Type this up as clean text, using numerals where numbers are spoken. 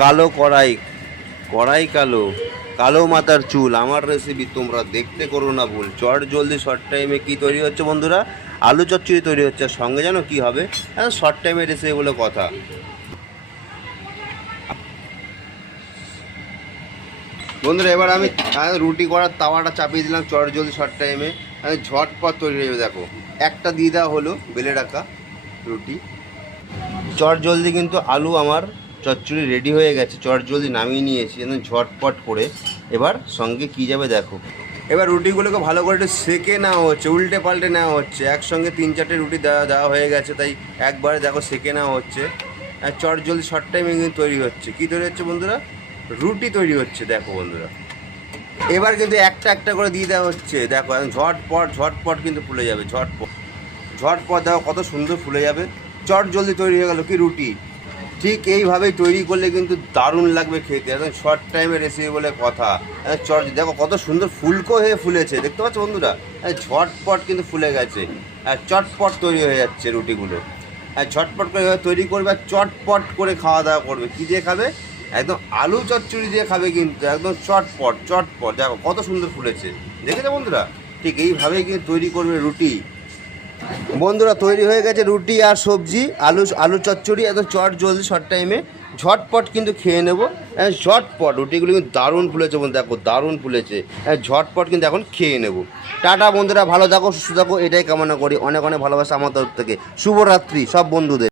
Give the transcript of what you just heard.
কালো কড়াই, কড়াই কালো, কালো মাথার চুল, আমার রেসিপি তোমরা দেখতে করো না ভুল। চট জলদি শর্ট টাইমে কি তৈরি হচ্ছে বন্ধুরা? আলু চচ্চড়ি তৈরি হচ্ছে। আর সঙ্গে জানো কি হবে? শর্ট টাইমে রেসিপি বলে কথা। বন্ধুরা এবার আমি রুটি করার তাওয়াটা চাপিয়ে দিলাম চট জলদি শর্ট টাইমে। ঝটপট তৈরি হয়ে যাবে। দেখো একটা দিয়ে দেওয়া হলো বেলে রাখা রুটি। চট জলদি কিন্তু আলু আমার চচ্চড়ি রেডি হয়ে গেছে, চট জলদি নামিয়ে নিয়েছি একদম ঝটপট করে। এবার সঙ্গে কি যাবে দেখো। এবার রুটিগুলোকে ভালো করে একটু সেকে নেওয়া হচ্ছে, উল্টে পাল্টে নেওয়া হচ্ছে। একসঙ্গে 3-4টে রুটি দেওয়া হয়ে গেছে, তাই একবারে দেখো সেকে নেওয়া হচ্ছে। আর চট জলদি শর্ট টাইমে কিন্তু তৈরি হচ্ছে। কি তৈরি হচ্ছে বন্ধুরা? রুটি তৈরি হচ্ছে। দেখো বন্ধুরা এবার কিন্তু একটা একটা করে দিয়ে দেওয়া হচ্ছে। দেখো এখন ঝটপট ঝটপট কিন্তু ফুলে যাবে। ঝটপট ঝটপট দেখো কত সুন্দর ফুলে যাবে। চট জলদি তৈরি হয়ে গেল কি রুটি। ঠিক এইভাবেই তৈরি করলে কিন্তু দারুণ লাগবে খেতে, একদম শর্ট টাইমে রেসিপি বলে কথা। চট দেখো কত সুন্দর ফুলকো হয়ে ফুলেছে, দেখতে পাচ্ছ বন্ধুরা? ঝটপট কিন্তু ফুলে গেছে আর চটপট তৈরি হয়ে যাচ্ছে রুটিগুলো। ঝটপট করে তৈরি করবে আর চটপট করে খাওয়া দাওয়া করবে। কী দিয়ে খাবে? একদম আলু চচ্চড়ি দিয়ে খাবে, কিন্তু একদম চটপট চটপট। দেখো কত সুন্দর ফুলেছে, দেখেছো বন্ধুরা? ঠিক এইভাবেই কিন্তু তৈরি করবে রুটি। বন্ধুরা তৈরি হয়ে গেছে রুটি আর সবজি, আলু চচ্চড়ি। একদম চট জলদি শর্ট টাইমে ঝটপট কিন্তু খেয়ে নেবো। ঝটপট রুটিগুলো কিন্তু দারুণ ফুলেছে বন্ধু, দেখো দারুণ ফুলেছে। ঝটপট কিন্তু এখন খেয়ে নেবো। টাটা বন্ধুরা, ভালো থাকো, সুস্থ থাকো, এটাই কামনা করি। অনেক অনেক ভালোবাসা আমার তরফ থেকে। শুভরাত্রি সব বন্ধুদের।